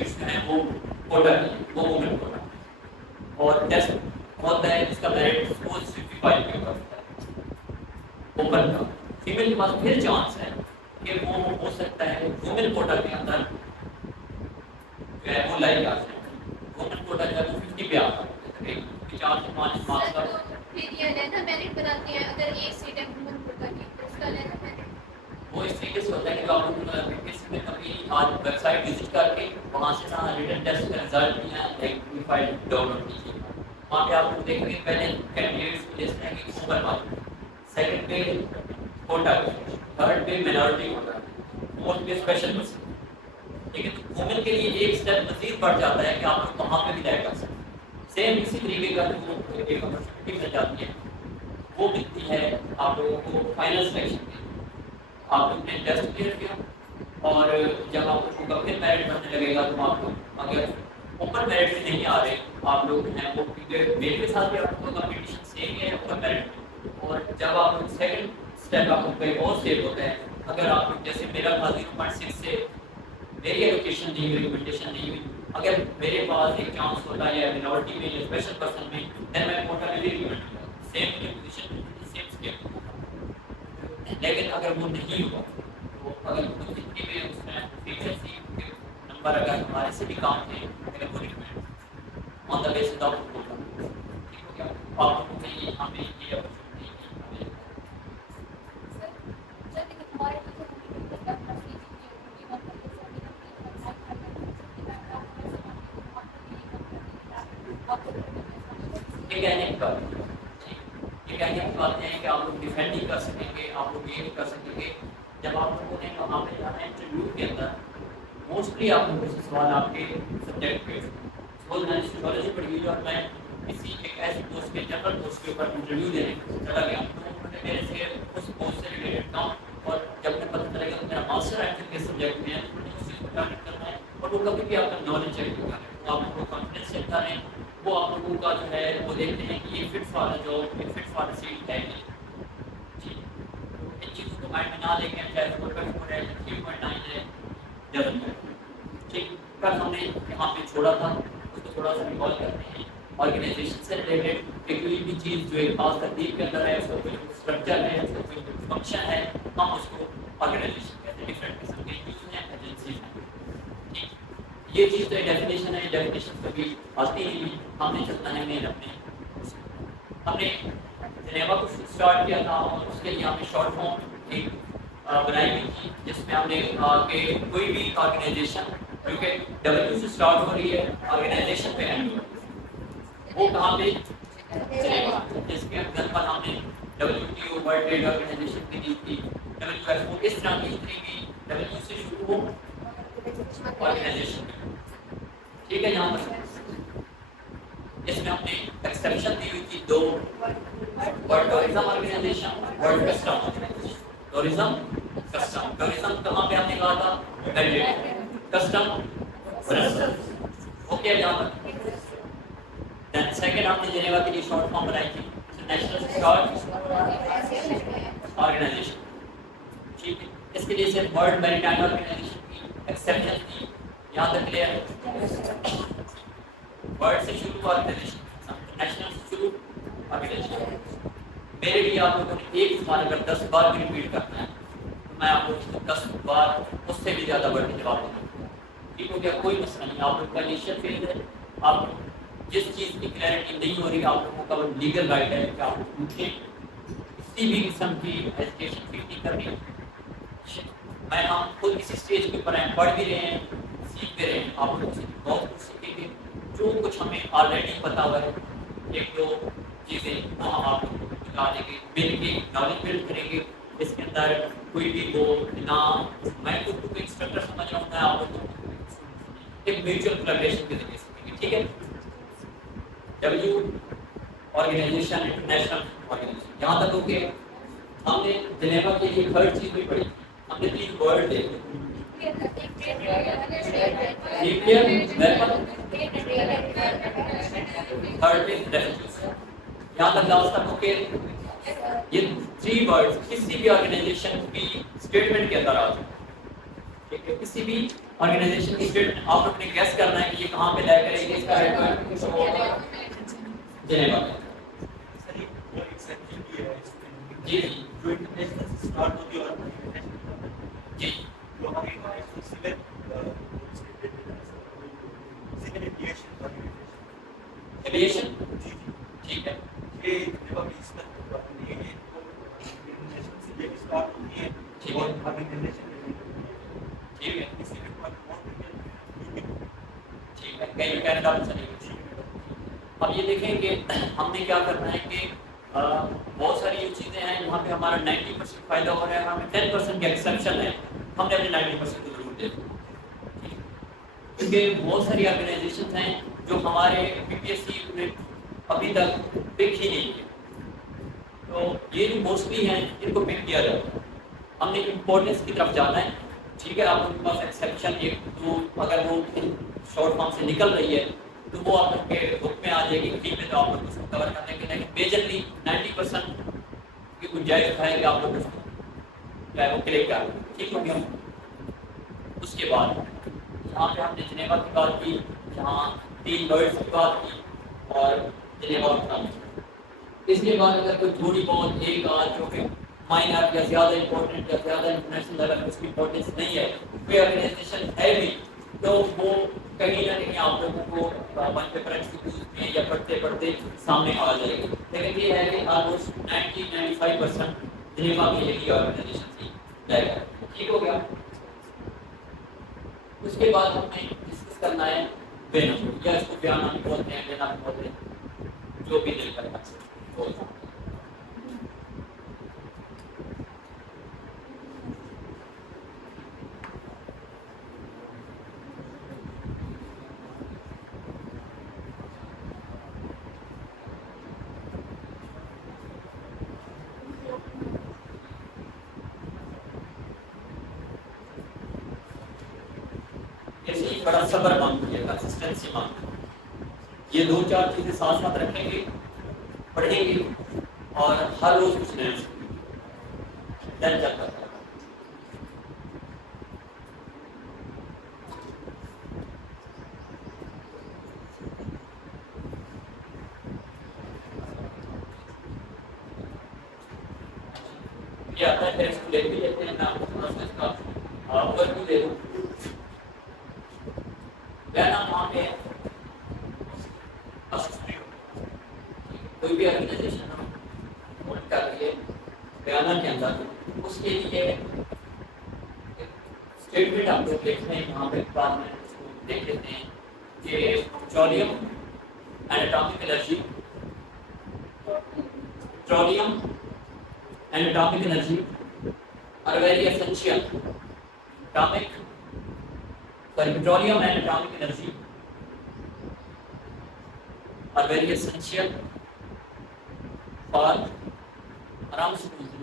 Seats جو ہیں وہ کوٹا کی ہیں، وہ وومن کوٹا، اور ٹیسٹ ہوتا ہے جس کا میرٹ سپوز 55 کے اوپر ہوتا ہے اوپن کا. فیمیل کے پاس پھر چانس ہے کہ وہ ہو سکتا ہے وومن کوٹا کے اندر جو ہے وہ لائی آ جائے. وومن کوٹا جو ہے وہ 50 پہ آتا ہے، 50 5 مارکس کا. پھر یہ لینا میرٹ بتاتی ہے اگر ایک سیٹ ہے وومن کوٹا کی تو اس کا لینا میرٹ وہ اس طریقے سے ہوتا ہے کہ آپ کسی میں کبھی آج ویب سائٹ وزٹ کر کے وہاں سے نا ریٹن ٹیسٹ کا رزلٹ یا ایک فائل ڈاؤن لوڈ کیجیے. وہاں پہ آپ کو دیکھیں گے پہلے کینڈیڈیٹس کی لسٹ ہے کہ اوپن والی، سیکنڈ پہ کوٹا کی، تھرڈ پہ مینارٹی کوٹا، فورتھ پہ اسپیشل پرسن. لیکن وومن کے لیے ایک اسٹیپ مزید بڑھ جاتا ہے کہ آپ لوگ وہاں پہ بھی طے کر سکتے ہیں. سیم اسی طریقے کا جو ایک اپرچونیٹی مل جاتی ہے وہ ملتی ہے آپ لوگوں کو فائنل سلیکشن میں. آپ لوگ نے ٹیسٹ کلیئر کیا اور جب آپ لوگوں کا پھر میرٹ بننے لگے گا تو آپ لوگ اگر اوپن میرٹ میں نہیں آ رہے آپ لوگ ہیں وہ میل کے ساتھ بھی آپ لوگوں کا کمپٹیشن سیم ہے اوپن میرٹ میں. اور جب آپ لوگ سیکنڈ اسٹیپ آپ کو کوئی اور سیو ہوتا ہے، اگر آپ لوگ جیسے میرا تھا 0.6 سے میری ایلوکیشن نہیں ہوئی، ریکمنڈیشن نہیں ہوئی، اگر میرے پاس ایک چانس ہوتا ہے یا مینورٹی میں یا اسپیشل پرسن میں دین میں کوٹا میں بھی ریکمنڈ کرتا سیم پوزیشن سیم اسٹیپ. لیکن اگر وہ نہیں ہوا تو اگر جتنی بھی اس میں فیچر سی نمبر اگر ہمارے سے بھی کام تھے اگر وہ recommend on the basis of quota. ٹھیک ہو گیا. آپ لوگوں کو یہ ہمیں یہ اپرچونیٹی یہ کہنے کی بات ہے. یہ کہنے کی بات ہے کہ آپ لوگ ڈیفینڈ نہیں کر سکیں گے، آپ لوگ یہ نہیں کر سکیں گے. جب آپ لوگوں نے وہاں پہ جانا ہے انٹرویو کے اندر موسٹلی آپ لوگوں سے سوال آپ کے سبجیکٹ پہ سپوز میں نے سوشیولوجی پڑھی ہوئی اور میں کسی ایک ایسی پوسٹ کے جنرل پوسٹ کے اوپر انٹرویو دینے چلا گیا تو انہوں نے میرے سے اس پوسٹ سے ریلیٹڈ کام اور جب میں پتہ چلا کہ میرا ماسٹر ایکچوئل کے سبجیکٹ میں ہے تو مجھے اس چیز کو ٹارگیٹ کرنا ہے اور وہ کبھی بھی آپ کا نالج چیک کرنا ہے، وہ آپ کو کانفیڈنس چیک کر رہے ہیں، وہ آپ لوگوں کا جو ہے وہ دیکھتے ہیں کہ یہ فٹ فار جاب، یہ فٹ فار سیٹ ہے نہیں. جی ان چیزوں کو مائنڈ میں نہ لے کے چاہے 4.4 ہے 3.9 ہے جب ٹھیک. کل ہم نے یہاں پہ چھوڑا تھا اس کو تھوڑا سا ریکال کرتے ہیں آرگنائزیشن سے ریلیٹڈ کہ کوئی بھی چیز جو ایک خاص ترتیب کے اندر ہے اس کا کوئی اسٹرکچر ہے، اس کا کوئی فنکشن ہے، ہم اس کو آرگنائزیشن کہتے ہیں. ڈفرینٹ قسم کے انسٹیٹیوشن ہیں، ایجنسیز ہیں. ٹھیک. یہ چیز تو ڈیفینیشن ہے، ڈیفینیشن کبھی آتی نہیں، ہم نے چلتا ہے مین اپنے. ہم نے جنیوا کو اسٹارٹ کیا تھا اور اس کے لیے ہم نے شارٹ فارم ایک بنائی ہوئی تھی جس میں ہم نے کہ کوئی بھی آرگنائزیشن جو کہ ڈبلیو سے اسٹارٹ ہو رہی ہے آرگنائزیشن پہ اینڈ ہو وہ کہاں پہ جنیوا، جس کے اندر پر ہم نے WTO ورلڈ ٹریڈ آرگنائزیشن کی دی تھی، WHO اس طرح کی جتنی بھی ڈبلیو سے شروع ہو آرگنائزیشن. ٹھیک ہے. یہاں پر اس میں ہم نے ایکسپشن دی ہوئی تھی 2 World Tourism Organisation, World Custom Organisation. Tourism custom, tourism کہاں پہ ہم نے کہا تھا میڈیٹرینین، کسٹم برسلز. اوکے. یہاں پر دین سیکنڈ ہم نے جنیوا کے لیے شارٹ فارم بنائی تھی انٹرنیشنل اسٹارٹ آرگنائزیشن. ٹھیک ہے. اس کے لیے صرف ورلڈ میریٹائم آرگنائزیشن کی ایکسپشن تھی. یہاں تک کلیئر ہے. ورلڈ سے شروع آرگنائزیشن، انٹرنیشنل سے شروع آرگنائزیشن. میرے لیے آپ لوگوں نے ایک سوال اگر 10 بار بھی ریپیٹ کرنا ہے تو میں آپ لوگوں کو 10 بار اس سے بھی زیادہ بڑھ کے جواب دوں گا. ٹھیک ہو گیا. کوئی مسئلہ نہیں. آپ لوگ کا انیشیل فیز ہے. آپ جس چیز کی کلیئرٹی نہیں ہو رہی آپ لوگوں کا لیگل رائٹ ہے کہ آپ پوچھیں. کسی بھی قسم کی ایجوکیشن فیل نہیں کرنی. میں ہم خود اس اسٹیج کے اوپر ہیں، پڑھ بھی رہے ہیں، سیکھ بھی رہے ہیں. آپ لوگ سے بہت کچھ سیکھیں گے. جو کچھ ہمیں آلریڈی پتا ہوا ہے 1-2 چیزیں وہ ہم آپ لوگوں کو بتا دیں گے، مل کے نالج بلڈ کریں گے. اس کے اندر کوئی بھی وہ نہ میں خود کو انسٹرکٹر سمجھ رہا ہوں، میں آپ لوگوں کو ایک میوچل کولیبریشن کے ذریعے سیکھیں گے. ٹھیک ہے. W organisation, international organisation. یہاں تک ہو کہ ہم نے جنیوا کے لیے ہر چیز بھی پڑھی. ہم نے 3 ورڈ دیکھے. یہاں تک لاسٹ تک ہو کہ یہ 3 ورڈ کسی بھی آرگنائزیشن کی اسٹیٹمنٹ کے اندر آ جائے. کسی بھی آرگنائزیشن کی اسٹیٹ آپ لوگ نے گیس کرنا ہے کہ یہ کہاں پہ لائے کرے گی، اس کا ہیڈ جنیوا میں. جی جی جو انٹرنیشنل اسٹارٹ ہوتی ہے اور جی جو ہماری سول سول ایویشن ایویشن جی جی ٹھیک ہے یہ جب ہم اس کا انٹرنیشنل سے یہ اسٹارٹ ہوتی ہے ٹھیک ہے اور ہمیں انٹرنیشنل ٹھیک ہے اس لیے ٹھیک ہے کہیں کینیڈا میں چلے گی. اب یہ دیکھیں کہ ہم نے کیا کرنا ہے کہ بہت ساری یہ چیزیں ہیں جہاں پہ ہمارا 90% فائدہ ہو رہا ہے، ہمیں 10% کا ایکسیپشن ہے، ہم نے اپنے 90% کو ضرور دے دیں. کیونکہ بہت ساری آرگنائزیشن ہیں جو ہمارے پی پی ایس سی میں ابھی تک پک ہی نہیں ہے، تو یہ جو موسٹلی ہیں ان کو پک کیا جائے. ہم نے امپورٹنس کی طرف جانا ہے. ٹھیک ہے، آپ کے پاس ایکسیپشن ایک دو اگر وہ شارٹ فارم سے نکل رہی ہے تو وہ آپ لوگ کے بک میں آ جائے گی، ٹھیک ہے، تو آپ لوگ اس کو کور کر دیں گے. لیکن میجرلی 90% کی گنجائش ہے کہ آپ لوگ اس کو چاہے وہ کلک کر لیں. ٹھیک ہو گیا. اس کے بعد یہاں پہ ہم نے جنیوا کی بات کی، جہاں 3 ورڈس کی بات کی اور جنیوا کی. اس کے بعد اگر کوئی تھوڑی بہت ایک آدھ جو کہ مائنر یا زیادہ امپورٹنٹ یا زیادہ انٹرنیشنل لیول اس کی امپورٹنس نہیں ہے، کوئی آرگنائزیشن ہے بھی، تو وہ کہیں نہ کہیں آپ لوگوں کو ون پیپر انسٹیٹیوٹ میں یا پڑھتے پڑھتے سامنے آ جائے گی. لیکن یہ ہے کہ آلموسٹ 90-95% جنیوا میں یہی آرگنائزیشن تھی جائے گا. ٹھیک ہو گیا. اس کے بعد ہمیں ڈسکس کرنا ہے بینم، یا اس کو بیانہ بھی بولتے ہیں، بیانہ بھی بولتے ہیں، جو بھی دل کرتا ہے. بڑا صبر مانگتی ہے، کنسسٹنسی مانگتی ہے. یہ 2-4 چیزیں ساتھ ساتھ رکھیں گے، پڑھیں گے اور ہر روز کچھ نیا سیکھیں گے. دن چل کرتا ہے. یہ آتا ہے، پھر اس کو لے بھی لیتے ہیں. میں آپ کو تھوڑا سا اس کا اوور بھی دے دوں. بیانہ وہاں پہ کوئی بھی آرگنائزیشن ہو کر رہی ہے بیانہ کے اندر، اس کے لیے اسٹیٹمنٹ آپ لوگ دیکھتے ہیں. یہاں پہ بعد میں اس کو دیکھ لیتے ہیں کہ petroleum and atomic energy, petroleum and atomic energy are very essential. Petroleum and atomic energy are very essential for around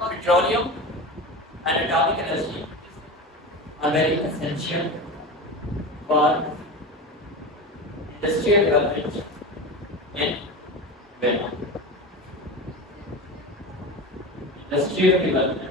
Petroleum and atomic energy are very essential for industrial development in Vietnam. Industrial development.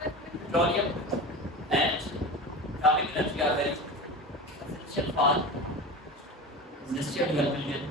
petroleum and atomic energy are very essential for industrial development.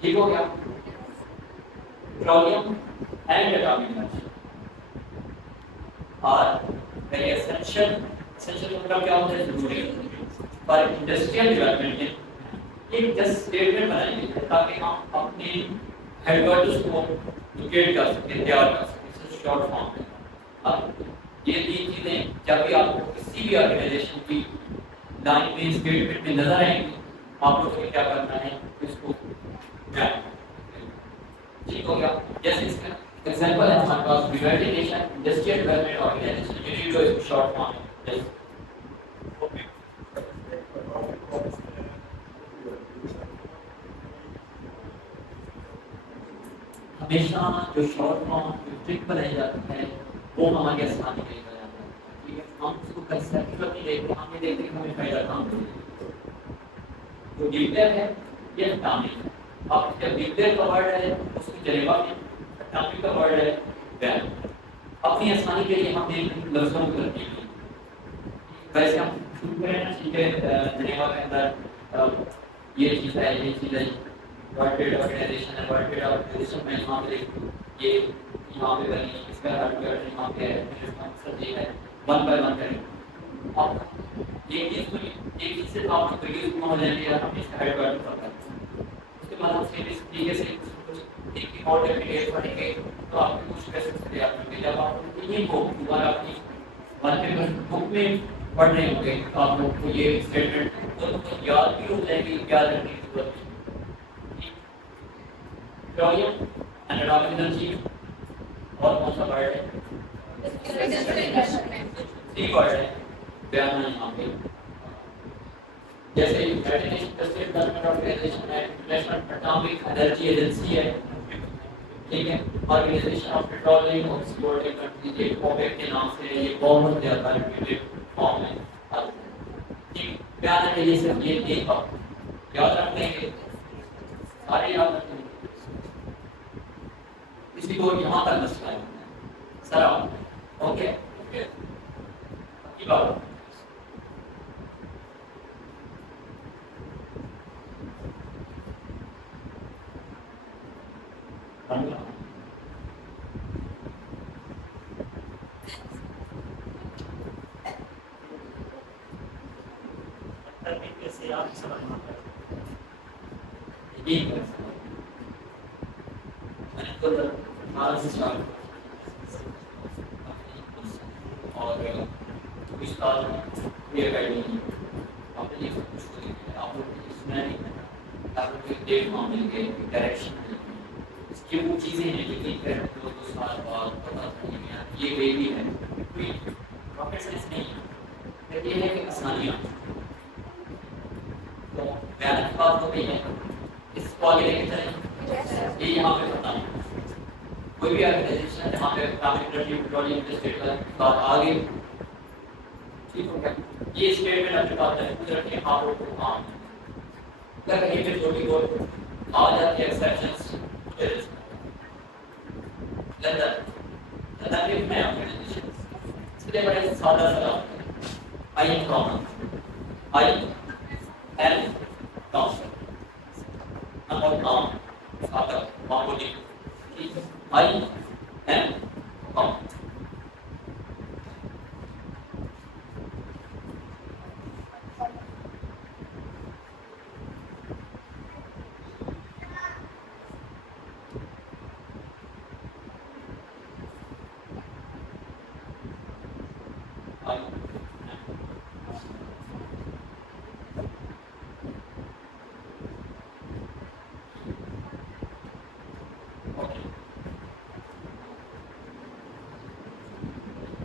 ٹھیک ہو گیا. Petroleum and atomic energy اور very essential. Essential کا مطلب کیا ہوتا ہے؟ ضروری. فار انڈسٹریل ڈیولپمنٹ ایک جسٹ اسٹیٹمنٹ بنائیں گے تاکہ ہم اپنے ہیڈ کوارٹرز کو لوکیٹ کر سکیں، تیار کر سکیں شارٹ فارم میں. اب یہ تین چیزیں جب بھی آپ کو کسی بھی آرگنائزیشن کی لائن میں اسٹیٹمنٹ میں نظر آئیں گی آپ لوگوں کو کیا کرنا ہے اس کو ٹھیک ہو گیا. جیسے اس کا ایگزامپل ہے ہمارے پاس United Nation Industrial Development Organisation UNIDO اس شارٹ فارم ہے. ہمیشہ جو شارٹ فارم جو ٹرک بنائی جاتی ہے وہ ہماری آسانی کے لیے بنایا جاتا ہے. ٹھیک ہے، ہم اس کو کنسپچولی نہیں دیکھتے، ہم یہ دیکھتے کہ ہمیں فائدہ کام کرے. جو ڈیپلر ہے یہ اٹامک ہے. اب جب ڈیپلر کا ورڈ ہے اس کی جنیوا میں، اٹامک کا ورڈ ہے ویل. اپنی آسانی کے لیے ہم نے لفظوں کو ترتیب دی. ویسے ہم شروع کریں نا ٹھیک ہے جنیوا کے اندر یہ چیز ہے یہ چیز ہے ورلڈ ٹریڈ آرگنائزیشن ہے. ورلڈ ٹریڈ آرگنائزیشن میں یہاں پہ یہ یہاں پہ بنی اس کا ہیڈ کوارٹر یہاں پہ ہے، مقصد یہ ہے ون بائی ون کریں. اب ایک چیز سے آپ کو پریویس میں ہو جائیں گے ہم اس کا ہیڈ کوارٹر پتا ہے. اس کے بعد ہم سے اس طریقے سے ایک ہی آرڈر کی ڈیٹ پڑھیں گے تو آپ کو کچھ کیسے تیار کریں گے. جب آپ انہیں کو دوبارہ اپنی ون پیپر بک میں پڑھ رہے ہوں گے تو آپ لوگ کو یہ اسٹیٹمنٹ یاد بھی ہو جائے گی، یاد رکھنے کی ضرورت نہیں. پیٹرولیم انڈسٹریل چیف اور کون سا ورڈ ہے؟ تین ورڈ ہے بیان ہے یہاں پہ. جیسے United Nation Industrial Development Organisation ہے، انٹرنیشنل اٹامک انرجی ایجنسی ہے، ٹھیک ہے، آرگنائزیشن آف پیٹرولیم اور ایکسپورٹنگ کنٹریز یہ اوپیک کے نام سے یہ گورنمنٹ سے آتا ہے ریلیٹڈ فارم ہے. ٹھیک بیان ہے یہ صرف یہ یاد رکھنے کے سارے یاد رکھیں گے. اسی کو یہاں تک مسئلہ ہے سر آپ اوکے کی بات سے آپ سمجھنا یہ اور اس کا یہ گائیڈنگ آپ نے یہ کچھ کو دیکھا آپ لوگ اس میں نہیں آپ لوگ ایک ڈیٹ وہاں مل گئے ڈائریکشن مل گئی. اس کی وہ چیزیں ہیں لیکن پھر 2 سال بعد پتا چلے یہ وے بھی ہے کوئی راکٹ سائنس نہیں ہے. یہ ہے کہ آسانیاں تو بیان کی بات ہو گئی ہے. اس کو آگے لے کے چلیں یہ یہاں پہ بتائیں کوئی بھی آرگنائزیشن جہاں پہ اٹامک انرجی پیٹرولیم انڈسٹریل کا بات آگے ٹھیک ہو گیا. یہ اسٹیٹمنٹ اپنے پاس محفوظ رکھیں آپ لوگ کو کام اگر کہیں پہ چھوٹی بہت آ جاتی ہے ایکسیپشنس لندن میں آرگنائزیشن اس کے لیے بڑے سادہ سا I M common I L کام نمبر کام سادہ معمولی آئی ایم کام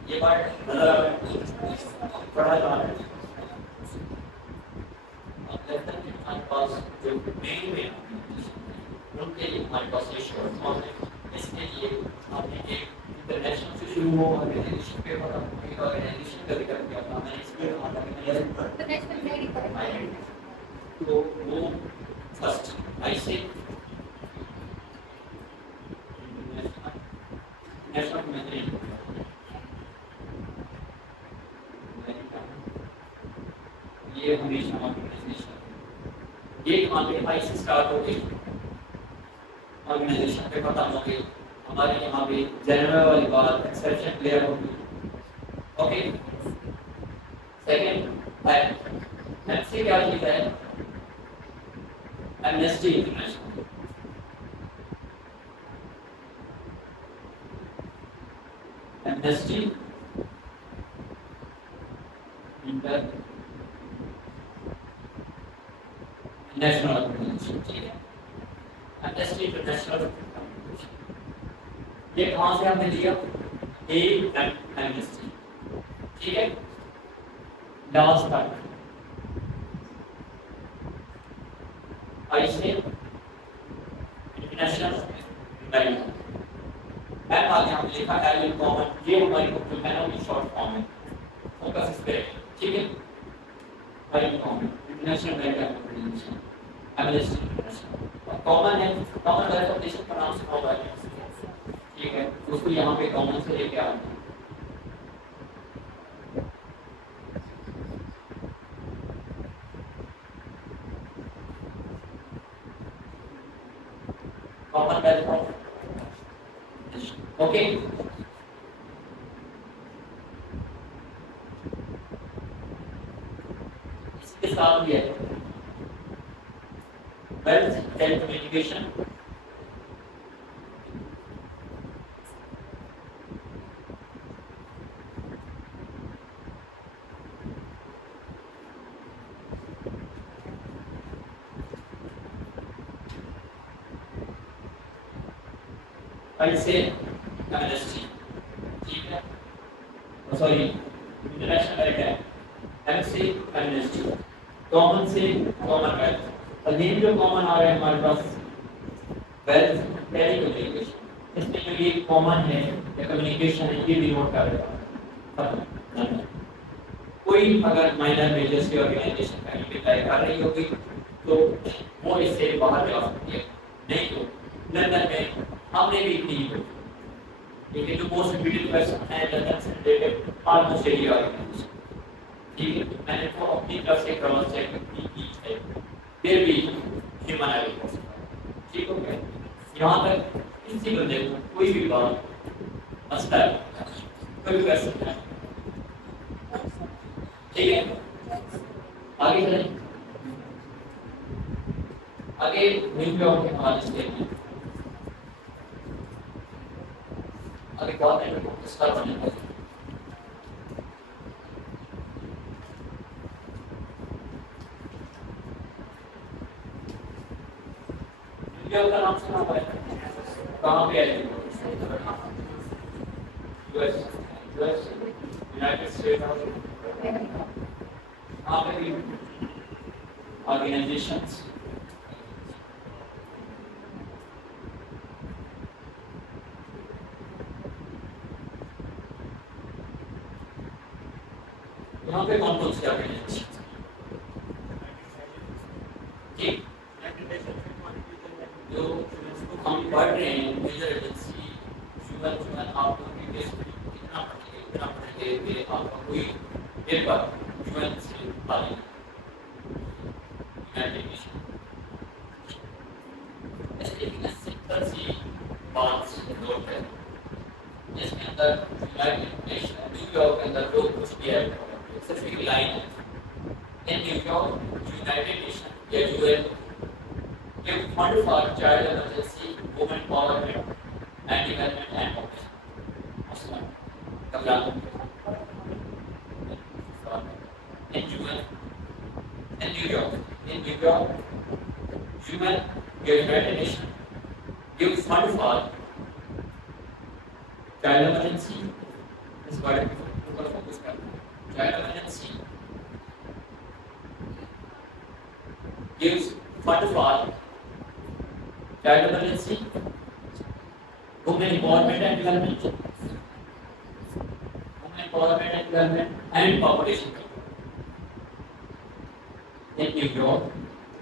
یہ بات پڑھا جا رہا ہے ہمارے پاس جو مین میں ان کے لیے ہمارے پاس یہ شارٹ فارم ہے. اس کے لیے ہم نے ایک انٹرنیشنل سے شروع ہو آرگنائزیشن پہ آرگنائزیشن کا ذکر کیا تھا. میں اس میں تو وہ فرسٹ آئی سے نیشنل ہیومینٹیرین یہ ہمیشہ آرگنائزیشن یہ کہاں پہ آئی سے اسٹارٹ ہو گئی آرگنائزیشن پہ ختم ہو گئی. ہمارے یہاں پہ جنرل والی بات ایکسپشن کلیئر ہوگی. اوکے سیکنڈ ایمسی کیا چیز ہے؟ Amnesty International. Amnesty International organisation. ٹھیک ہے. ایمنسٹی انٹرنیشنل یہ کہاں سے ہم نے لیا؟ ایمنسٹی. ٹھیک ہے. لاسٹ تک ایسے انٹرنیشنل ویلیو میں آگے ہم نے لکھا ایل کامن. یہ ہماری جو ہے نا یہ شارٹ فارم ہے. فوکس اس پہ. ٹھیک ہے. ایل common international value organisation Amnesty International. Common ہے. کامن ویلیو کا نام سنا ہوگا. ٹھیک ہے. اس کو یہاں پہ کامن سے لے کے آ رہے ہیں. Common welfare. Okay. اس کے ساتھ یہ ہے wealth and education. ایسے ایمنسٹی. ٹھیک ہے. سوری انٹرنیشنل ریٹ ہے ایم سی ایمنسٹی. کامن سے کامن ویلتھ. اگین جو کامن آ رہا ہے ہمارے پاس ویلتھ ٹیلی کمیونیکیشن. اس میں جو یہ کامن ہے یا کمیونیکیشن ہے یہ ڈینوٹ کر رہا ہے. کوئی اگر مائنر میجرس کی آرگنائزیشن کا اپلائی کر رہی ہوگی تو وہ اس سے باہر جا سکتی ہے. نہیں تو لندن میں ہم نے بھی اتنی ہوئی. لیکن جو موسٹ بیوٹیفل پرسن ہے لندن سے ریلیٹڈ آلموسٹ ایری آرگنائزیشن. ٹھیک ہے. میں نے تو اپنی طرف سے کراس چیک کی ہے پھر بھی ہیومن ایرر ہو سکتا ہے. ٹھیک ہو گیا. یہاں تک کسی بندے کو کوئی بھی بات مسئلہ ہے کوئی کر سکتا ہے. ٹھیک ہے. آگے چلیں. آگے نیو یارک کے حوالے سے دیکھیں. آگے گورنمنٹ کو کس طرح بننا ہے. نیو یارک کا نام سنا ہوا ہے. کہاں پہ ہے؟ U S United state of کہاں پہ آرگنائزیشنز. یہاں پہ کون کون سی آرگنائزیشن ٹھیک جو ہم پڑھ رہے ہیں میجر ایجنسی ہیومن آپ کو کتنا پڑھیں گے کہ آپ کا کوئی پیپر ہیومن سے پڑھیں یونائٹیڈ نیشن. اس لیے سمپل سی بات نوٹ ہے جس کے اندر یونائٹیڈ نیشن نیو یارک کے اندر جو کچھ بھی ہے صرف ایک لائن ہے. In New York United Nation یا U N give fund for child emergency, women empowerment and development and population. Muslim. Kablan. In UN, in New York, UN, United Nations give fund for child emergency. This is what people focus on. Child emergency gives fund for child emergency, women empowerment and development, and population. In New York,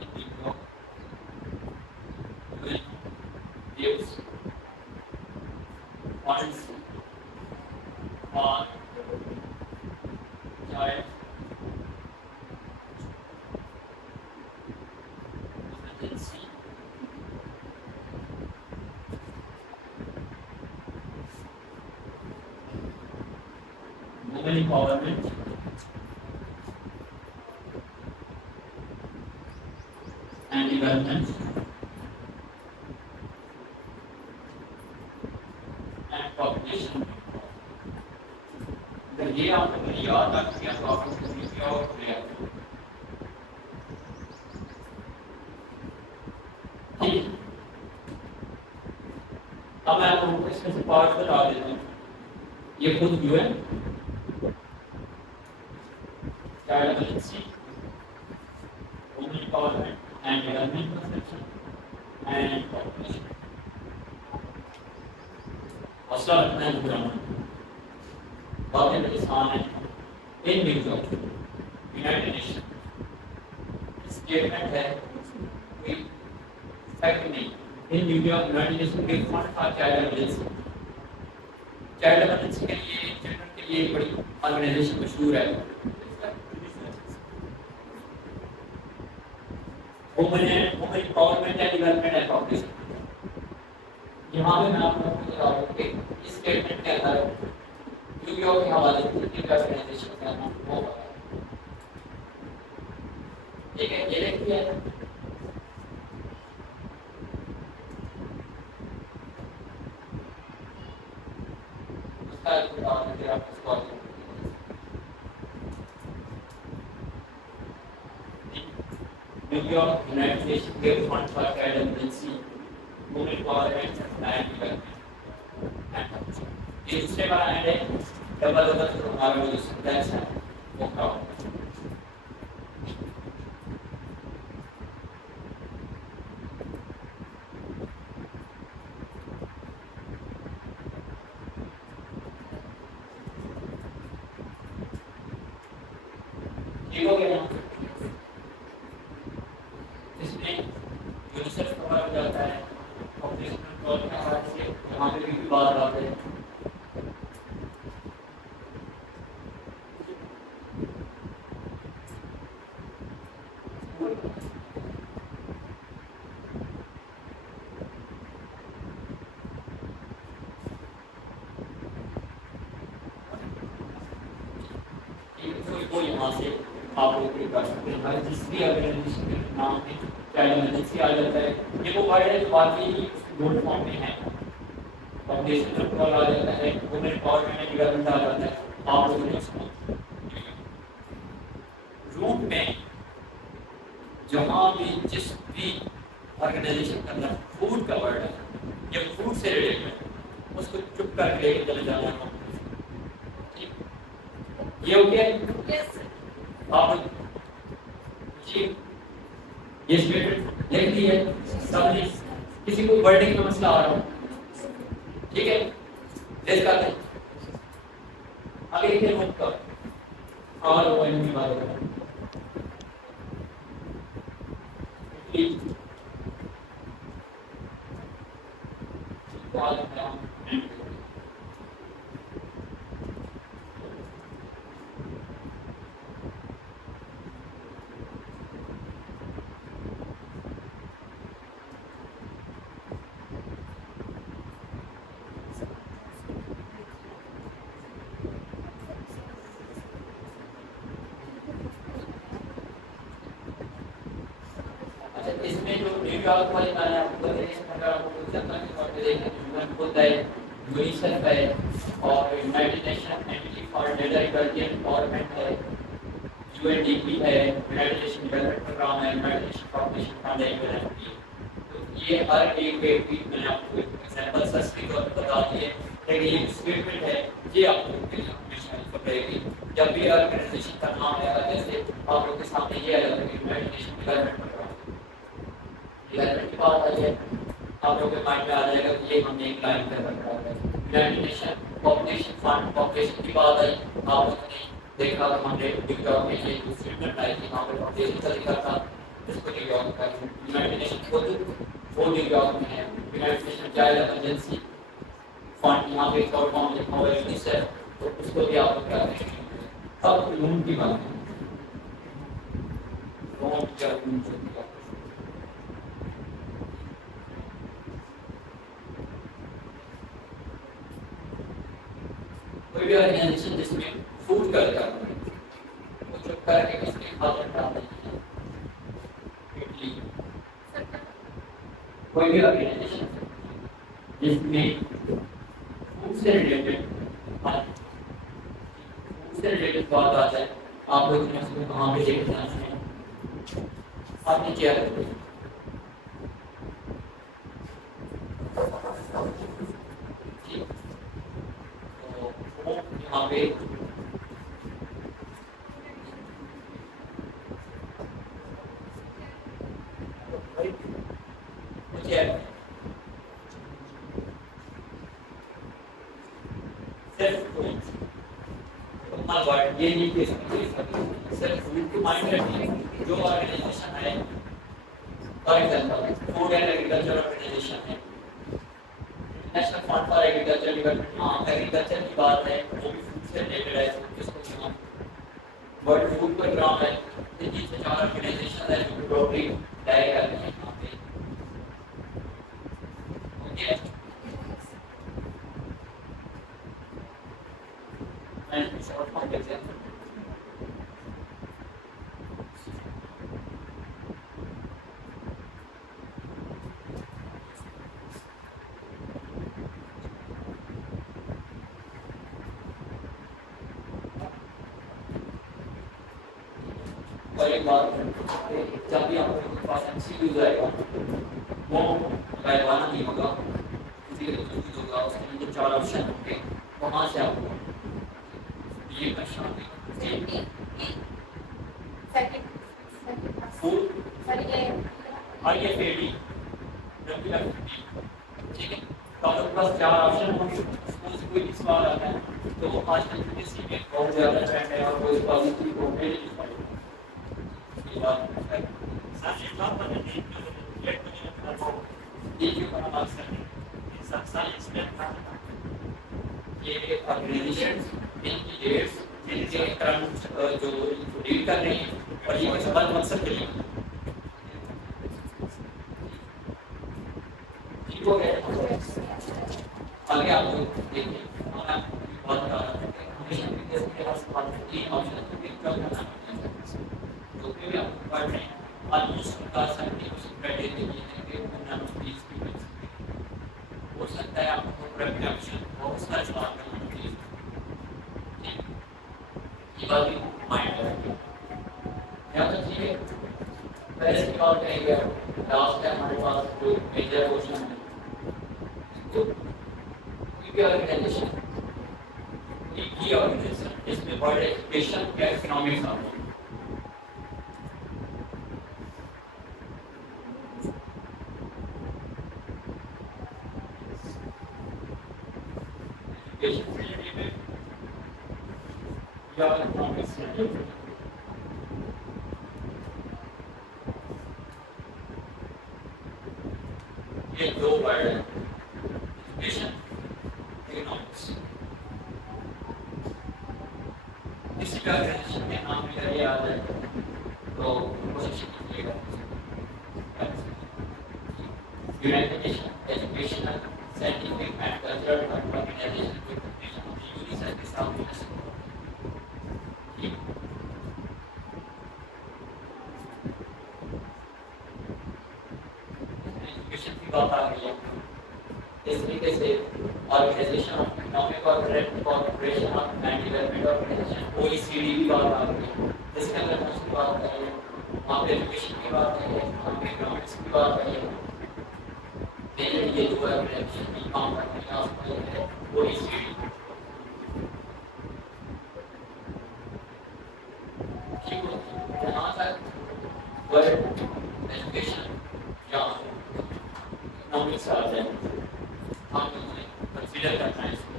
In New York, UN gives funds for child emergency, women empowerment, and development, and population. اگر یہ آپ کو یاد رکھ دیا تو آپ کو کیا اور کیا ٹھیک. اب میں آپ کو اس میں سے پارٹ بتا دیتا ہوں. یہ خود جو ہے child emergency, women empowerment and development conception and population. حوصلہ رکھنا ہے پرانا واقعی پاکستان ہے ان نیوزوں یونائٹڈ نیشن اسٹیٹمنٹ ہے کوئی فیکٹ نہیں. ان نیوزوں یونائٹڈ نیشن کے فنڈ تھا چائلڈ ایمرجنسی. چائلڈ ایمرجنسی کے لیے چلڈرن کے لیے بڑی آرگنائزیشن مشہور ہے women empowerment and development and population. یہاں پہ میں آپ کو بتا رہا ہوں کہ اس اسٹیٹمنٹ کے اندر یو کے حوالے سے کتنی آرگنائزیشن کا نام ہوگا. ٹھیک ہے، یہ دیکھیے اس کا پھر آپ اس کو یونائٹڈ نیشن کے fund for child emergency women empowerment and development. یہ دوسرے بار اینڈ ہے ڈبل ہمارا جو سینٹینس ہے وہ کیا ہوگا. ٹھیک ہو گیا. اس میں یونیسیف کور ہو جاتا ہے پاپولیشن کنٹرول کے حوالے سے یہاں پہ بھی بات آتے ہیں. یہاں سے آپ لوگ کر سکتے ہیں جس بھی آرگنائزیشن کے نام ہے چائلڈ ایمرجنسی آ جاتا ہے. یہ وہ ورڈ ہے جو باقی گوڈ فارم میں ہے. پاپولیشن کنٹرول آ جاتا ہے، وومن empowerment اینڈ ڈیولپمنٹ آ جاتا ہے. آپ لوگوں نے اس کو روٹ میں جہاں بھی جس بھی آرگنائزیشن کے اندر فوڈ کا ورڈ ہے یا فوڈ سے ریلیٹڈ ہے اس کو چپ کر کے لے کے چلے جانا ہے. یہ ہو گیا آپ جی یہ اسٹیٹمنٹ لکھ لی ہے سب نے. کسی کو ورڈنگ کا مسئلہ آ رہا ہو ٹھیک ہے لیٹ کرتے ہیں آگے لکھیں مت کر اور وہ ان کی بات کریں. اس میں جو نیو یارک والے میں نے آپ کو بتایا اگر آپ کو جنتا کے طور پہ دیکھیں تو ہوتا ہے یونیسیف ہے اور یونائٹڈ نیشن ایمپلی for data equality and empowerment ہے، UNDP ہے، یونائٹڈ نیشن ڈیولپمنٹ پروگرام ہے، یونائٹڈ نیشن پاپولیشن فنڈ ہے. تو یہ ہر ایک پہ میں نے آپ کو ایگزامپل سرچ کے طور پہ بتا دی ہے لیکن یہ اسٹیٹمنٹ ہے یہ آپ کو ہمیشہ پڑے گی جب بھی آرگنائزیشن کا نام آئے گا. جیسے آپ لوگ کے سامنے یہ آ جاتا ہے کہ United Nation Development program development کی بات آئی ہے آپ لوگوں کے مائنڈ میں آ جائے گا کہ یہ ہم نے ایک لائن پہ رکھا ہے. United Nation Population fund population کی بات آئی آپ لوگوں نے دیکھا کہ ہم نے ٹک ٹاک میں یہ اسٹیٹمنٹ آئی تھی وہاں پہ پاپولیشن کا ذکر تھا اس کو ٹک ٹاک کا. یونائٹڈ نیشن خود وہ ٹک ٹاک میں ہے. United nation child emergency fund یہاں پہ شارٹ فارم لکھا ہوا ہے یونیسیف تو اس کو بھی آپ لوگ کیا کریں گے. اب لون کی بات ہے لون کیا کوئی بھی آرگنائزیشن جس میں فوڈ کوئی بھی آرگنائزیشن جس میں فوڈ سے ریلیٹڈ بات آ جائے آپ لوگ کہاں پہ دیکھنا ہے آپ نے کیا کرتے یہاں پہ یہ نہیں کہ جو آرگنائزیشن ہے for example Food and Agriculture Organisation ہے National Fund for Agriculture Development ہاں ایگریکلچر کی بات ہے وہ بھی فوڈ سے ریلیٹڈ ہے جس کو ورلڈ فوڈ پروگرام ہے تین سے چار آرگنائزیشن ہے جو ٹوٹلی ڈائریکٹ کرتے ہیں یہاں پہ اوکے اور ایک بات جب بھی آپ کے پاس ایم سی کیو آئے گا وہ غائبانہ نہیں ہوگا کسی کے تجویز ہوگا اس کے اندر چار آپشن ہوں گے وہاں سے آپ کو یہ پریشان food I F A D W F D ٹھیک ہے تو آپ کے پاس چار آپشن ہوں گے اس سے کوئی بھی سوال آتا ہے تو آج کل کسی میں بہت زیادہ ٹرینڈ ہے اور وہ اس بات کی کو نہیں لکھ پائے یہ آرگنائزیشن ان کی ڈیٹس جن کے کرنٹ جو ڈیل کر رہے ہیں اور یہ اس بات مقصد کے لیے ٹھیک ہو گیا آگے آپ لوگ دیکھیں ہمارا بات کر رہا ہے ہمیشہ کے پاس تین آپشن ہے تو پھر آپ کو پڑھ رہے ہیں آلموسٹ کا سکتے ہو سکتا ہے آپ کو پریپریشن بہت سارا جواب کرنا پلیز یہ بات بھی مائنڈ رکھیں یہاں تک ٹھیک ہے پہلے کی بات کریں گے لاسٹ ٹائم ہمارے پاس جو میجر کوشچن ہے تو کوئی بھی آرگنائزیشن ایک ہی آرگنائزیشن جس میں ورلڈ ایجوکیشن یا اکنامکس آتا ہے یہ دو ورڈ ہیں ایجوکیشن اکنامکس کسی کا آرگنائزیشن کے نام لے یاد ہے تو کوشش کیجیے گا United Nation Educational Scientific and Cultural Organisation UNICEF کے ساتھ ایجوکیشن کی بات آ گئی ہے اس طریقے سے organisation of economic corporation of and development organisation OECD کی بات آ گئی ہے جس کے اندر ہم کی بات کر رہے ہیں وہاں پہ ایجوکیشن کی بات کر رہے ہیں وہاں پہ اکنامکس کی بات کر رہے ہیں یہ جو آرگنائزیشن کی کام کرنے کا ہے OECD جہاں تک ورلڈ ایجوکیشن یا اکنامکس آ جائے ہم لوگوں نے کنسیڈر کرنا ہے اس کو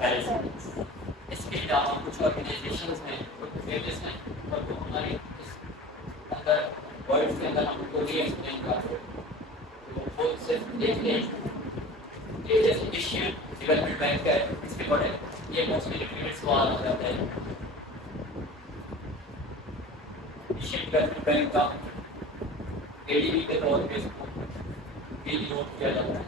پہلے سے اس کے علاوہ کچھ آرگنائزیشنز ہیں کچھ فیمس ہیں اور وہ ہمارے اس اندر ورلڈ کے اندر ہم کو بھی ایکسپلین کر رہے ہیں وہ صرف دیکھ لیں کہ جیسے ایشین ڈیولپمنٹ بینک ہے اس کے بڑے یہ موسٹلی ریپیٹڈ سوال آ جاتا ہے ایشین ڈیولپمنٹ بینک کا ADB کے طور پہ اس کو بھی نوٹ کیا جاتا ہے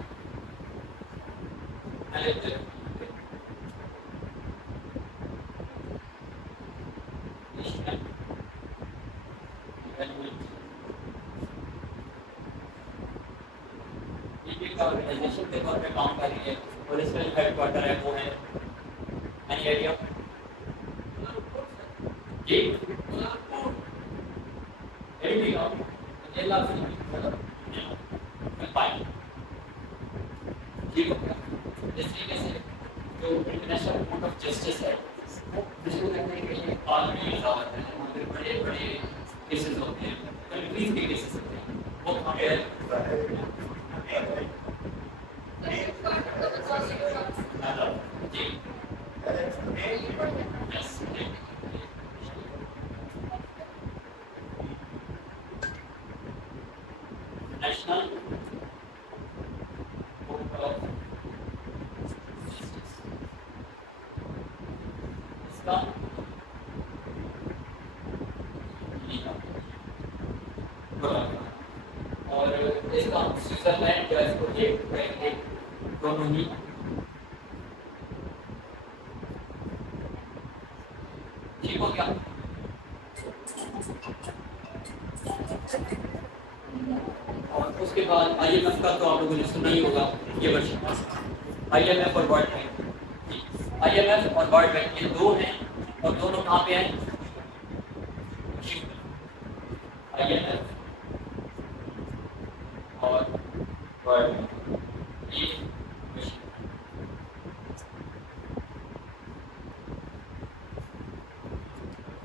کا آرگنائزیشن کے طور پہ کام کر رہی ہے اور اس کا جو ہیڈ کوارٹر ہے وہ ہے اینی آئیڈیا جی ٹھیک ہو گیا. جس طریقے سے جو انٹرنیشنل کورٹ آف جسٹس ہے وہ جس کو کہتے ہیں کہ یہ عالمی عدالت ہے وہاں پہ بڑے بڑے کیسز ہوتے ہیں کنٹریز کے کیسز ہوتے ہیں وہ وہاں پہ جی یس نیشنل کورٹ آف جسٹس اس کا اور اس کا سوئٹزرلینڈ جو ہے اس کو یہ کہیں گے دونوں ہی ٹھیک ہو گیا. اور اس کے بعد آئی ایم ایف کا تو آپ لوگوں نے سنا ہی ہوگا یہ ورژن آئی ایم ایف اور World Bank. I M F اور ورلڈ بینک یہ دو ہیں اور دونوں کہاں پہ ہیں آئی ایم ایف اور ورلڈ بینک یہ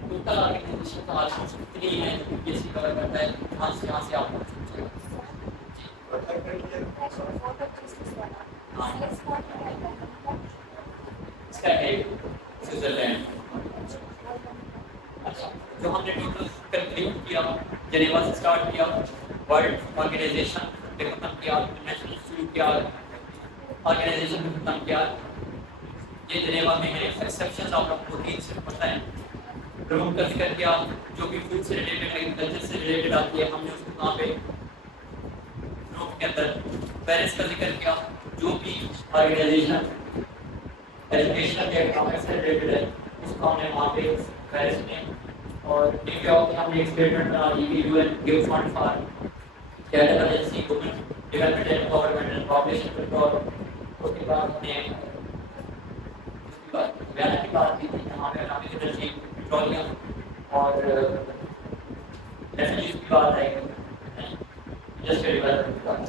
ٹوٹل آرگنائزیشن کا آج کتنی ہے یہ سی کور کرتا ہے یہاں سے آپ اس کا ہے سوئٹزرلینڈ. اچھا جو ہم نے ٹوٹل کنکلوڈ کیا جنیوا سے اسٹارٹ کیا ورلڈ آرگنائزیشن پہ ختم کیا انٹرنیشنل انسٹیٹیوٹ کیا آرگنائزیشن پہ ختم کیا یہ جنیوا میں ہے. ایکسیپشنز آپ لوگوں کو 3 سے پتہ ہے. روم کا ذکر کیا جو بھی فوڈ سے ریلیٹڈ ایگریکلچر سے ریلیٹڈ آتی ہے ہم نے اس کو کہاں پہ روم کے اندر. پیرس کا ذکر کیا جو بھی آرگنائزیشن ایجوکیشن یا اکنامکس سے ریلیٹڈ ہے اس کو ہم نے وہاں پہ پیرس میں. اور نیو یارک میں ہم نے ایک اسٹیٹمنٹ بنا لی کہ U N give fund for cadre agency women development and empowerment and population control. اس کے بعد ہم نے بیان کی بات کی تھی یہاں پہ ہمیں انرجی پیٹرولیم اور ریفیوجیز کی بات آئی انڈسٹریل ڈیولپمنٹ کی بات.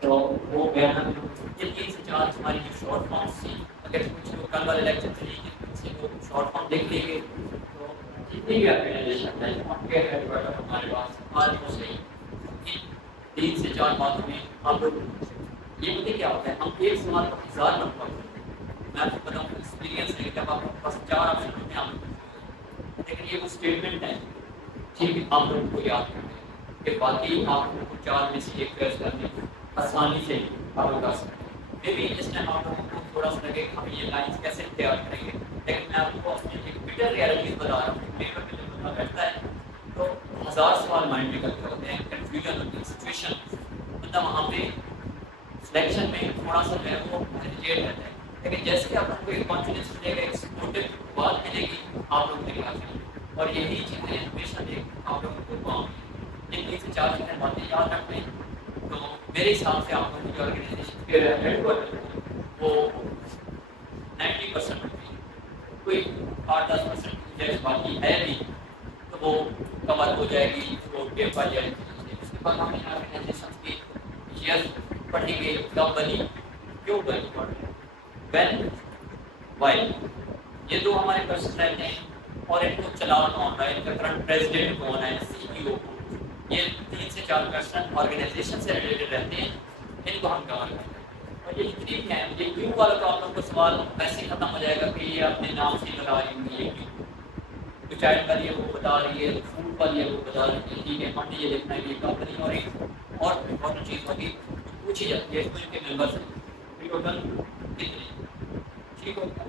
تو وہ بیان یہ 3 سے 4 ہماری جو شارٹ فارمس تھی اگر کچھ لوگ کل والے لیکچر سے ان سے وہ شارٹ فارم دیکھ لیں گے تو جتنی بھی آرگنائزیشن ہے ان کے ہیڈ کوارٹر ہمارے پاس آج وہ صحیح 3 سے 4 باتوں میں آپ لوگ یہ مجھے کیا ہوتا ہے ہم ایک سوال کا 1000 نمبر کرتے ہیں. میں آپ کو بتاؤں ایکسپیرینس ہے جب آپ کے پاس 4 آپشن ہوتے ہیں آپ لیکن یہ وہ اسٹیٹمنٹ ہے ٹھیک ہے آپ لوگوں کو یاد کرتے ہیں کہ باقی آپ لوگوں کو 4 میں سے ایک فیصلہ کرنے آسانی سے آپ لوگ کر سکتے ہیں. میں بھی اس ٹائم آپ لوگوں کو تھوڑا سا لگے کہ ہم یہ لائنس کیسے تیار کریں گے لیکن میں آپ کو اپنی ایک بیٹر ریالٹیز بتا رہا ہوں. پیپر پہ جب بندہ بیٹھتا ہے تو 1000 سوال مائنڈ میں کرتے ہوتے ہیں کنفیوژن ہوتی ہے سچویشن بندہ وہاں پہ سلیکشن میں تھوڑا سا جو ہے وہ ہیزیٹیٹ رہتا ہے. لیکن جیسے آپ لوگوں کو ایک کانفیڈنس ملے گا ایک سپورٹیو بات ملے گی آپ لوگوں کے پاس اور یہی چیزیں ہمیشہ آپ لوگوں کو کام یہ 3 سے 4 چیزیں باتیں یاد رکھیں. تو میرے حساب سے آپ لوگوں کی آرگنائزیشن کے ہیڈ کوارٹر وہ 90% ہوتی ہے. کوئی 8-10% جیسے باقی ہے بھی تو وہ کور ہو جائے گی وہ ٹیپ آ جائے گی. اس کے بعد ہم آرگنائزیشن کی ایئر پڑھیں گے کب بنی کیوں بنی وین وائی. یہ 2 ہمارے پرسن رہتے ہیں اور ان کو چلانا ہوتا ہے ان کا کرنٹ پریزیڈنٹ کون ہے سی ای او. یہ 3 سے 4 پرسن آرگنائزیشن سے ریلیٹڈ رہتے ہیں ان کو ہم کور کرتے ہیں. اور یہ ٹھیک ہے یہ کیوں والا تو آپ لوگ کو سوال ویسے ہی ختم ہو جائے گا کہ یہ اپنے نام سے لگا رہی ہوں یہ کیوں جو چائلڈ والی ہے وہ بتا رہی ہے فوڈ والی ہے وہ بتا رہی ہے ٹھیک ہے ہم نے یہ لکھنا ہے یہ کمپنی اور ایک اور امپورٹنٹ چیز ہوگی پوچھی جاتی ہے اس کے ممبرس ہیں ٹوٹل کتنے ٹھیک ہوگا.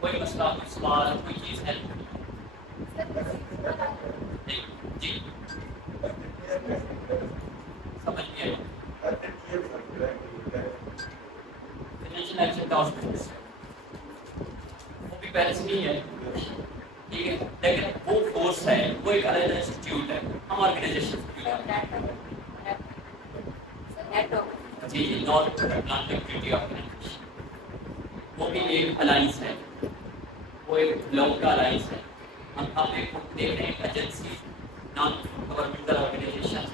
کوئی مسئلہ کوئی سوال کوئی چیز ہے جی سمجھ گیا فائنینشیل ایکشن ٹاسک فورس وہ بھی پیرس میں ہی ہے ٹھیک ہے لیکن وہ فورس ہے وہ ایک الگ انسٹیٹیوٹ ہے ہم آرگنائزیشن جی جی نارتھ اٹلانٹک ٹریٹی آرگنائزیشن، وہ بھی ایک الائنس ہے، وہ ایک لوگ کا الائنس ہے. ہم ایک دیکھ رہے ہیں ایجنسی نان گورنمنٹل آرگنائزیشن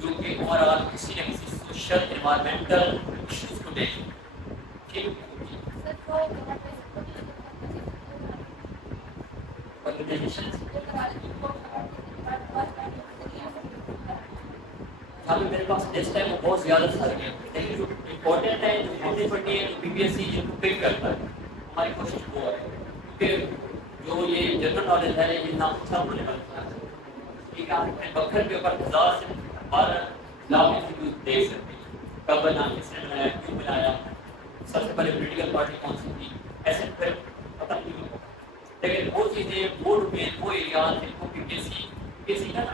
جو کہ اوور آل کسی نہ کسی سوشل انوائرمنٹل ایشوز کو دیکھ ٹھیک آرگنائزیشن جہاں پہ میرے پاس لسٹ ہے وہ بہت زیادہ سارے ہیں، لیکن جو امپورٹنٹ ہے جو چھوٹی چھوٹی ہے جو پی پی ایس سی جن کو پک کرتا ہے ہماری کوشش وہ ہے، کیونکہ جو یہ جنرل نالج ہے یہ نام اچھا ہونے لگتا ہے. ٹھیک ہے، آپ اپنے بکر کے اوپر 1000 سے 12 لاکھ ویوز دیکھ سکتے ہیں، کب بنا، کس نے بنایا، کیوں بنایا، سب سے پہلے پولیٹیکل پارٹی کون سی تھی، ایسے پھر پتہ نہیں ہوگا. لیکن وہ چیزیں وہ ڈومین وہ ایریاز جن کو پی پی ایس سی کا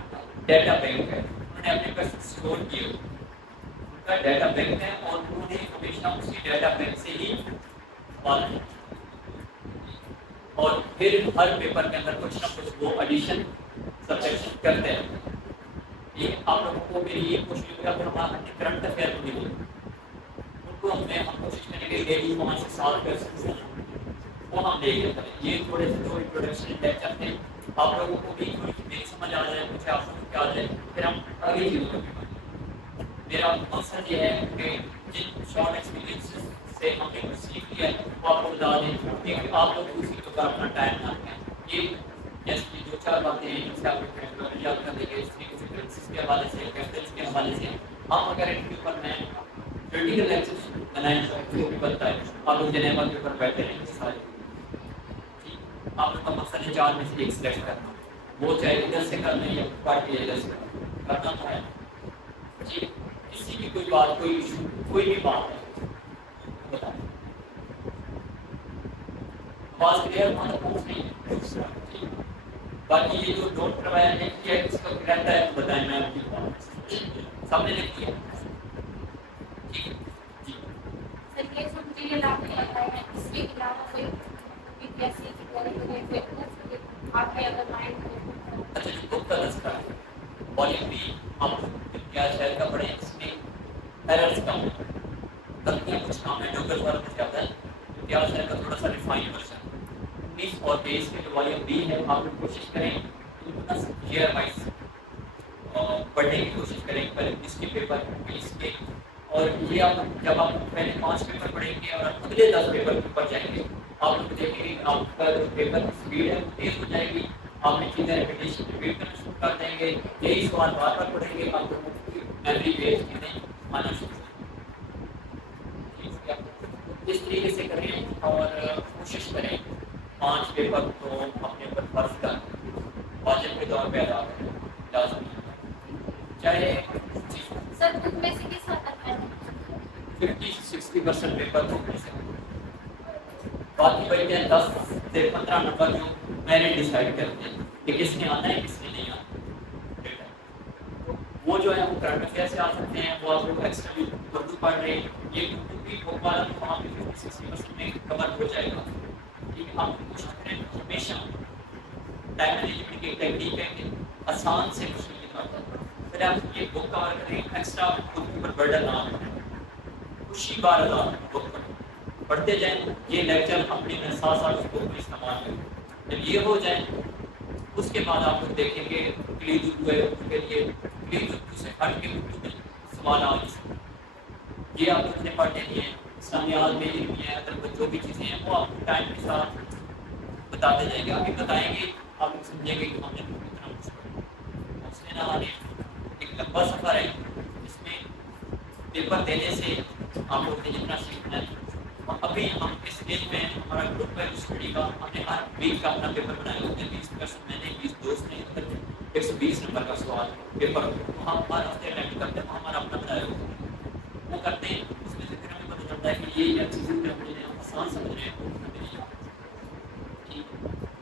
ڈیٹا بینک ہے، انہوں نے اپنے پاس اسٹور کیے، ان کا ڈیٹا بینک ہے اور انہوں نے ہمیشہ اسی ڈیٹا بینک سے ہی پالا اور پھر ہر پیپر کے اندر کچھ نہ کچھ وہ ایڈیشن سبسیکشن کرتے ہیں. یہ آپ لوگوں کو میری یہ کوشش ہوگی اگر ہمارا کرنٹ افیئر کو ملے ان کو ہم کوشش کریں گے ڈیلی 5 سے 7 کر سکتے ہیں وہ ہم دیکھ لیتے ہیں. یہ تھوڑے سے جو انٹروڈکشن لیکچر تھے آپ لوگوں کو بھی تھوڑی سی میری سمجھ آ جائے، مجھے آپ کو کیا آ جائے، پھر ہم آگے چیزوں کو بھی. میرا مقصد یہ ہے کہ جن شارٹ ایکسپیرینس سے ہم نے کچھ سیکھ لیا ہے وہ آپ کو بتا دیں کہ آپ لوگ اسی کے اوپر اپنا ٹائم نہ دیں. یہ جیسے جو 4 باتیں ہیں جن سے آپ کو یاد کر دیں گے، اس طریقے سے پرنسس کے حوالے سے کیپٹنس کے حوالے سے ہم اگر ان کے اوپر میں پولیٹیکل لیکچر بنائیں جو بھی بنتا ہے آپ لوگ جنیوا کے اوپر بیٹھے رہیں گے سارے. آپ لوگ کا مقصد ہے 4 میں سے ایک سلیکٹ کرنا، وہ چاہے ادھر سے کرنا یا پارٹی ادھر سے کرنا ہے. جی کسی کی کوئی بات، کوئی ایشو، کوئی بھی بات ہے بتائیں. آواز کلیئر وہاں تک پہنچ نہیں ہے. باقی یہ جو نوٹ کروایا ہے کیا کس کا رہتا ہے تو بتائیں، میں آپ کی بات سامنے لکھتی ہے. ٹھیک ہے جی سر یہ سب چیزیں آپ نے بتایا ہے، اس کے علاوہ کوئی پی پی ایس سی کی کوئی آپ کے اگر مائنڈ اچھا جو بک کا تذکرہ ہے والیوم بھی ہم کیا شہر کا پڑھیں، اس میں ایررز کم ہیں، غلطیاں کچھ کام ہے، ڈوگر والا کچھ زیادہ ہے. کیا شہر کا تھوڑا سا ریفائن ورژن 19 اور 23 کے جو والیوم بھی ہے آپ لوگ کوشش کریں ان کو نا ایئر وائز پڑھنے کی کوشش کریں. پہلے 20 کے پیپر 20 کے، اور یہ آپ جب آپ پہلے 5 پیپر پڑھیں گے اور اگلے 10 پیپر کے اوپر جائیں گے آپ لوگ دیکھیں گے آپ کا جو پیپر کی اسپیڈ ہے وہ تیز ہو جائے گی. آپ نے چیزیں ریپیٹیشن ریپیٹ کرنا شروع کر دیں گے، یہی سوال بار بار پڑھیں گے، آپ لوگوں کی میموری بیس چیزیں آنا شروع ہو. اس طریقے سے کریں اور کوشش کریں 5 پیپر کو اپنے اوپر فرض کر واجب کے طور پہ ادا کریں، لازمی چاہے سر بک میں سے کس حد تک ہے 50-60% پیپر کو مل سکتے، باقی بچتے ہیں 10 سے 15 نمبر جو میرٹ ڈیسائیڈ کرتے ہیں کہ کس نے آنا ہے کس نے نہیں آنا. وہ جو ہے وہ کرنٹ افیئر سے آ سکتے ہیں، وہ آپ لوگ ایکسٹرا اردو پڑھ رہے ہیں، یہ اردو بھی بک والا تو وہاں پہ 50-60% میں کور ہو جائے گا. ٹھیک ہے، آپ کوشش کریں ہمیشہ ٹائم مینجمنٹ کی ٹیکنیک ہے کہ آسان سے مشکل کی طرف پھر آپ یہ بک کور کریں، ایکسٹرا خود کے اوپر برڈن نہ کریں، خوشی بار بک پڑھتے جائیں. یہ لیکچر اپنے میں ساتھ ساتھ اس بک میں استعمال کریں. جب یہ ہو جائے اس کے بعد آپ لوگ دیکھیں گے کلید اردو ہے اردو کے لیے کلید اردو سے ہٹ کے اردو میں سوال آ سکتے. یہ آپ لوگ نے پڑھنے نہیں ہے، اسلامیات میں علم ہے، ادب جو بھی چیزیں ہیں وہ آپ کو ٹائم کے ساتھ بتاتے جائیں گے. ابھی بتائیں گے آپ لوگ سمجھیں گے کہ ہم نے کتنا کچھ پڑھا. اس میں نہ آنے ایک لمبا سفر ہے، اس میں پیپر دینے سے آپ لوگ نے جتنا سیکھنا ہے. ابھی ہم اس اسٹیج میں ہمارا گروپ ہے اسٹڈی کا، ہم نے ہر ویک کا اپنا پیپر بنایا ہوتے ہیں. 20% میں نے 20 دوست نے 120 نمبر کا سوال پیپر ہم ہر ہفتے اٹینڈ کرتے ہیں، ہمارا اپنا بنایا ہوتا ہے وہ کرتے ہیں. اس میں سے پھر ہمیں پتہ چلتا ہے کہ یہ چیزیں ہم آسان سمجھ رہے ہیں.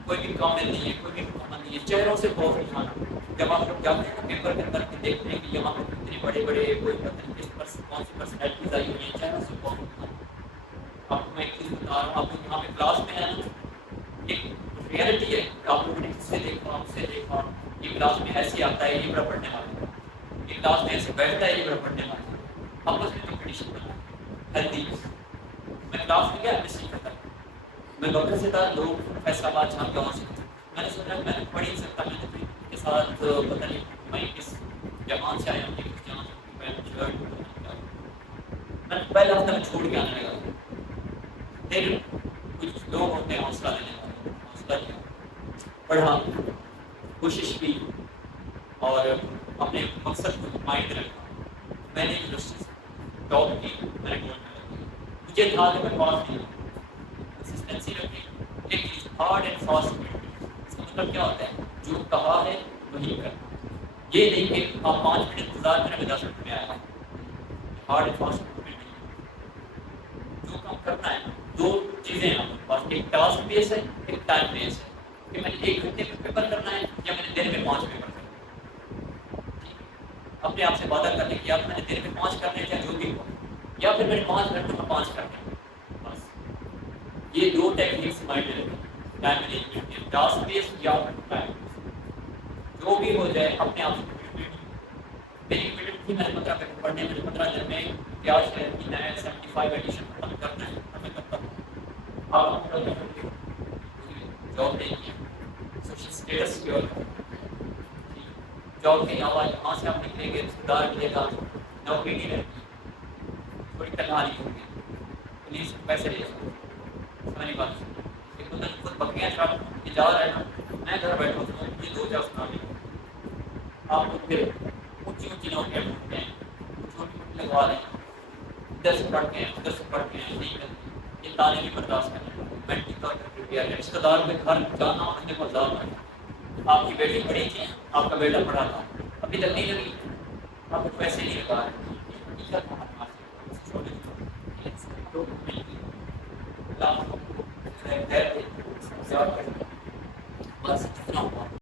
کوئی بھی کامل نہیں ہے، کوئی بھی مکمل نہیں ہے. چہروں سے خوف نہیں کھانا. جب آپ لوگ جاتے ہیں پیپر کے اندر دیکھتے ہیں کہ یہاں پہ کتنے بڑے بڑے کوئی پتہ نہیں کس کون سی پرسنالٹیز آئی ہوئی ہیں، چہروں سے خوف نہیں کھانا. آپ کو میں ایک چیز بتا رہا ہوں، آپ لوگ یہاں پہ کلاس میں ہیں نا، ایک ریئلٹی ہے کہ آپ لوگوں نے اس سے دیکھا اس سے دیکھا، یہ کلاس میں ایسے آتا ہے یہ بڑا پڑھنے والا ہے، یہ کلاس میں ایسے بیٹھتا ہے یہ بڑا پڑھنے والا ہے. آپس میں تو ہیلدی. میں کلاس میں گیا ایڈمیشن کرتا میں بکر سے تھا لوگ فیصلہ آباد جہاں گاؤں سے. میں نے سوچا میں نے پڑھ ہی سکتا, میں نے کے ساتھ پتہ نہیں میں کس جماعت سے آیا ہوں, کس جماعت سے میں پہلے ہفتہ میں چھوڑ کے آنے لگا. پھر کچھ لوگ ہوتے ہیں حوصلہ دینے والے, حوصلہ دیا, پڑھا, کوشش کی اور اپنے مقصد کو مائنڈ رکھا. میں نے یونیورسٹی سے جاب کی, میں نے گولڈ میڈل کی. مجھے تھا کہ میں پاس نہیں ہوں, کنسسٹنسی رکھی, ایک چیز ہارڈ اینڈ فاسٹ. اس کا مطلب کیا ہوتا ہے, جو کہا ہے وہی کرنا. یہ نہیں کہ آپ 5 منٹ انتظار کریں میں 10 منٹ میں آیا. ہارڈ اینڈ فاسٹ جو کام کرنا ہے. دو چیزیں ہیں آپ کے پاس, ایک ٹاسک بیس ہے, ایک ٹائم بیس ہے. کہ میں نے 1 گھنٹے میں پیپر کرنا ہے یا میں نے دن میں 5 پیپر کرنا ہے. اپنے آپ سے وعدہ کرنے کی, یا میں نے دن میں 5 کرنے ہیں چاہے جو بھی ہو, یا پھر میں نے 5 گھنٹوں میں 5 کرنے ہیں. بس یہ 2 ٹیکنیکس مائنڈ میں رکھیں, ٹائم مینجمنٹ, ٹاسک بیس یا ٹائم بیس. جو بھی ہو جائے اپنے آپ سے. میری کمٹمنٹ تھی, میں نے 15 پیپر پڑھنے میں 15 دن میں پیاز شہر کی نیا 75 ایڈیشن ختم کرنا ہے, ہمیں کرتا ہوں. آپ جاب نہیں کی, سوشل اسٹیٹس سیکیور کریں. جاب کے علاوہ یہاں سے آپ نکلیں گے, رشتے دار ملے گا, نوکری نہیں رہتی, تھوڑی تنہائی ہوگی, پولیس پیسے لے جاؤ. سمجھنے بات خود بکریاں چاہ کے جا رہے ہیں, میں گھر بیٹھا ہوں, یہ 2 جاب سنا لیں. آپ لوگ پھر اونچی اونچی نوکریاں ڈھونڈتے ہیں, چھوٹی موٹی لگوا رہے ہیں, ادھر سے پڑھتے ہیں ادھر سے پڑھتے ہیں, نہیں کرتے. یہ تعلیم بھی برداشت کرنا ہے, مینٹل طور پر پریپیئر ہے. رشتے دار کے گھر جانا اپنے کو زیادہ ہے. آپ کی بیٹی پڑھی تھی, آپ کا بیٹا پڑھا تھا, ابھی تک نہیں لگی, آپ کو پیسے نہیں لگا رہے. بس